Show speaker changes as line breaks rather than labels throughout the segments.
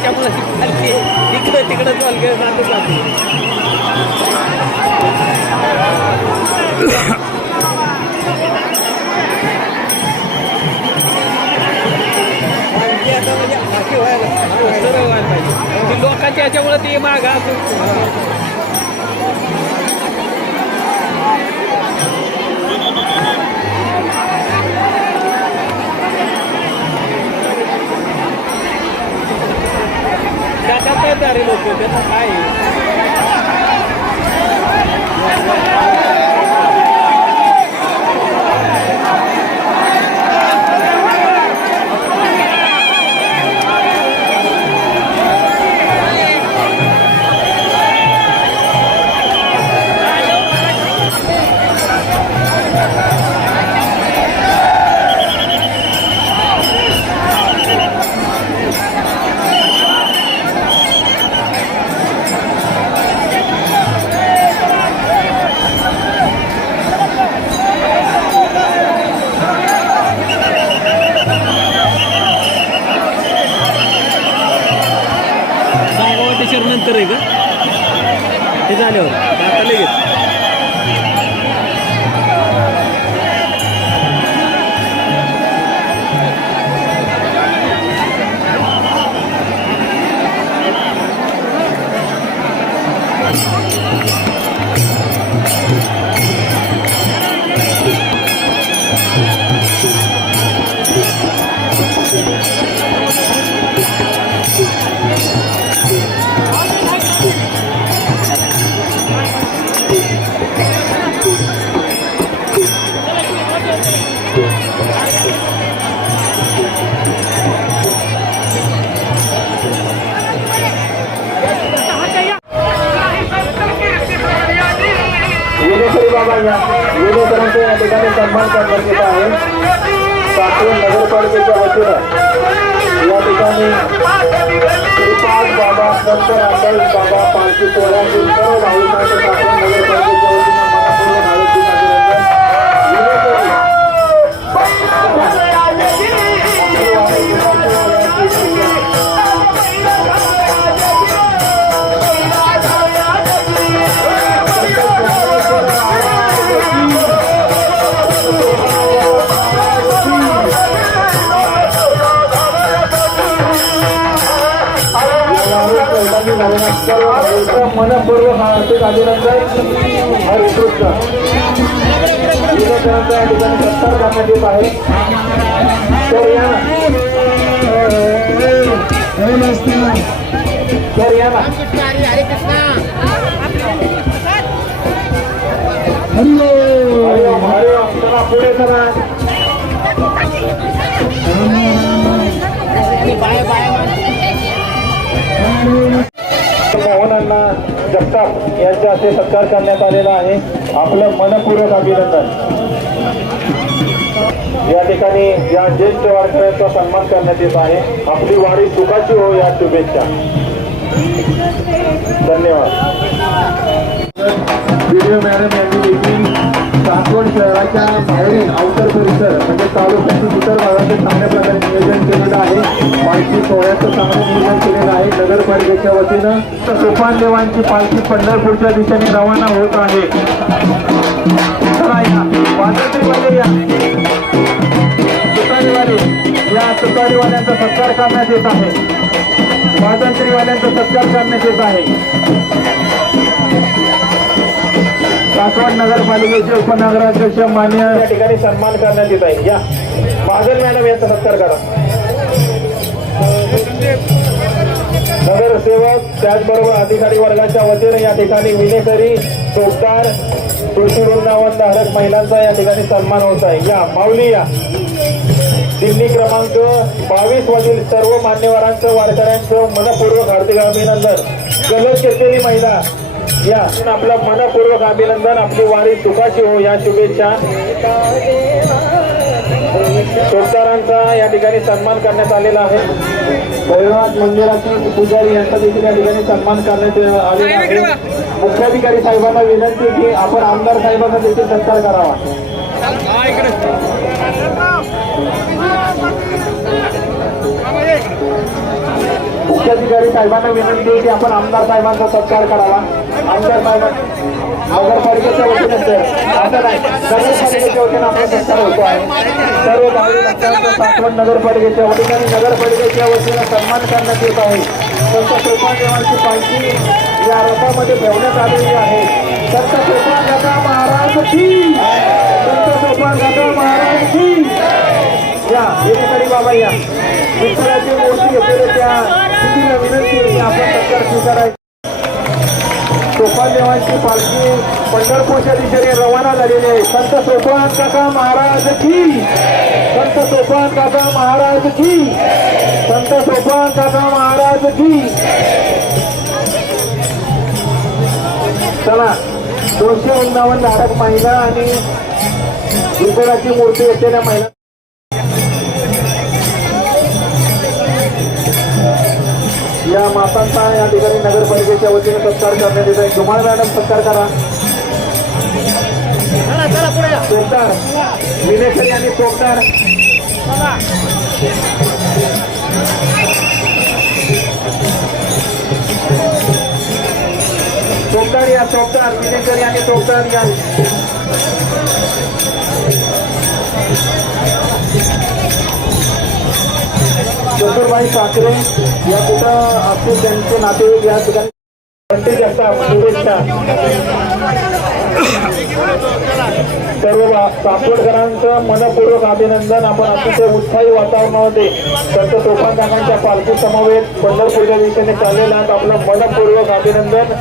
त्याच्यामुळे पालखी इकडं तिकडं पालखी नाटक लागली. पाहिजे. लोकांच्या याच्यामुळे ते मागा असं त्याच्यात काय त्या रे लोक त्याचं काय आहे? आहे का हे झाल्यावर आता लगेच
बाबा संत रामदास बाबा पालखी सोहळ्यातील सर्व भाविकांचं सातूर नगरपालिकेच्या वतीनं मनापूर्वक हार्दिक अभिनंदन मनपूर्वक हार्दिक अभिनंदन हरिकृष्ण विवेकानंद या ठिकाणी सत्कार करण्यात येत आहे तर या तर या चला पुढे चला अण्णा जगताप यांच्या हस्ते सत्कार करण्यात आलेला आहे. आपलं मनपूर्वक अभिनंदन. या ठिकाणी या ज्येष्ठ वारकऱ्यांचा सन्मान करण्यात येत आहे. आपली वारी सुखाची हो या शुभेच्छा. धन्यवाद. व्हिडिओ मॅडम यांनी देखील सासवड शहराच्या बाहेरील आउटर परिसर म्हणजे तालुक्यातील इतर भागाचे चांगल्या प्रकारे नियोजन केलेलं आहे. पालखी सोहळ्याचं चांगलं नियोजन केलेलं आहे. नगरपालिकेच्या वतीनं तर सोपान देवांची पालखी पंढरपूरच्या दिशेने रवाना होत आहे. या. सुतारीवाल्यांचा सत्कार करण्यात येत आहे. स्वातंत्र्यवाल्यांचा सत्कार करण्यात येत आहे. सासवड नगरपालिकेचे उपनगराध्यक्ष मान्य या ठिकाणी सन्मान करण्यात येत आहे. या. महाजन मॅडम याचा सत्कार करा. नगरसेवक त्याचबरोबर अधिकारी वर्गाच्या वतीने या ठिकाणी विनेकरी चौकदार तुळशी वृंदावन धारक महिलांचा या ठिकाणी सन्मान होत आहे. या माऊली या. दिल्ली क्रमांक बावीस मधील सर्व मान्यवरांचं वारकऱ्यांचं मनपूर्वक हार्दिक अभिनंदन. कलश केलेली महिला या आपलं मनपूर्वक अभिनंदन आपली वारी सुखाची हो या शुभेच्छा. चोपदारांचा या ठिकाणी सन्मान करण्यात आलेला आहे. भैरवनाथ मंदिराचे पुजारी यांचा देखील या ठिकाणी सन्मान करण्यात आलेला आहे. मुख्याधिकारी साहेबांना विनंती की आपण आमदार साहेबांना देखील सत्कार करावा. मुख्याधिकारी साहेबांना विनंती आहे की आपण आमदार साहेबांचा सत्कार करावा. आमदार साहेबां नगरपालिकेच्या वतीने सर असं नाही नगरपालिकेच्या वतीने आपला सत्कार होतो आहे. सर्व गावी भक्तांचा सासवड नगरपालिकेच्या वतीने आणि नगरपालिकेच्या वतीने सन्मान करण्यात येत आहे. संत कृपादेवांची पालखी या रथामध्ये ठेवण्यात आलेली आहे. संत सोपान दादा महाराज की संत सोपान दादा महाराज की या येणेकरी बाबा या. विठ्ठलाची मूर्ती घेतलेल्या त्या स्थितीला विनंती आहे की आपण सरकार स्वीकारायचा सोपान देवांची पालखी पंढरपूरच्या दिशेने रवाना झालेली आहे संत सोपान काका महाराज की संत सोपान काका महाराज की संत सोपान काका महाराज की चला दोनशे वृंदावन धारक महिला आणि विठ्ठलाची मूर्ती असलेल्या महिला या मातांचा या ठिकाणी नगरपालिकेच्या वतीने सत्कार करण्यात येत आहे धुमाळ मॅडम सत्कार करा. चोपदार विनेकरी आणि चोपदार चोपदार या चोपदार विनेकरी आणि चोपदार या. चतुरबाई साखरे या तिथं असतील त्यांचे नातेवाईक या ठिकाणी प्रत्येक असतात सर्व सापडकरांचं मनपूर्वक अभिनंदन. आपण अतिशय उत्साही वातावरणामध्ये संत सोपानकाकांच्या पालखी समवेत पंढरपूरच्या दिशेने चाललेला आहात. आपलं मनपूर्वक अभिनंदन.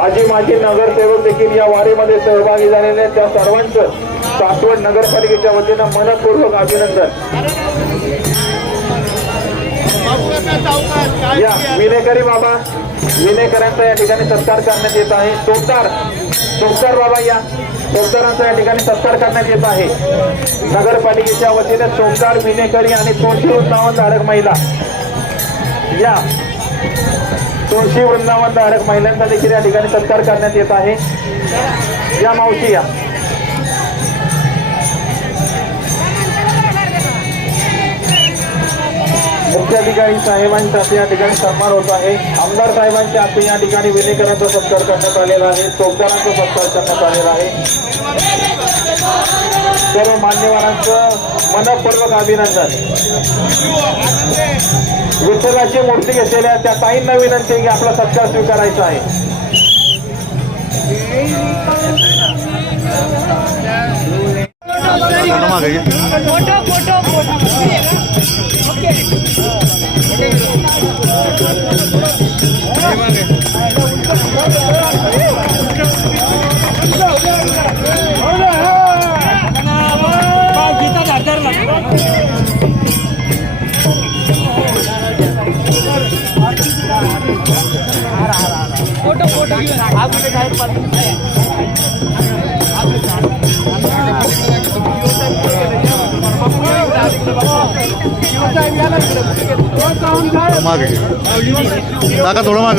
आजी माजी नगरसेवक देखील या वारीमध्ये सहभागी झालेले आहेत. त्या सर्वांचं सासवड नगरपालिकेच्या वतीनं मनपूर्वक अभिनंदन. या विनेकरी बाबा विनेकरांचा या ठिकाणी सत्कार करण्यात येत आहे. चोपदार चोपदार बाबा या चोपदारांचा या ठिकाणी सत्कार करण्यात येत आहे. नगरपालिकेच्या वतीने चोपदार विनेकरी आणि तुळशी वृंदावन धारक महिला. या तुळशी वृंदावन धारक महिलांचा देखील या ठिकाणी सत्कार करण्यात येत आहे. या मावशी या. मुख्याधिकारी साहेबांचा या ठिकाणी सन्मान होत आहे. आमदार साहेबांच्या हाती या ठिकाणी विनेकरांचा सत्कार करण्यात आलेला आहे. चौकदारांचा सत्कार करण्यात आलेला आहे. सर्व मान्यवरांचं मनपूर्वक अभिनंदन. विठ्ठलाची मूर्ती घेतलेल्या त्या ताईंना विनंती आहे की आपला सत्कार स्वीकारायचा आहे.
Photo photo. Photo photo photo आप
मागे. काका थोडं माग.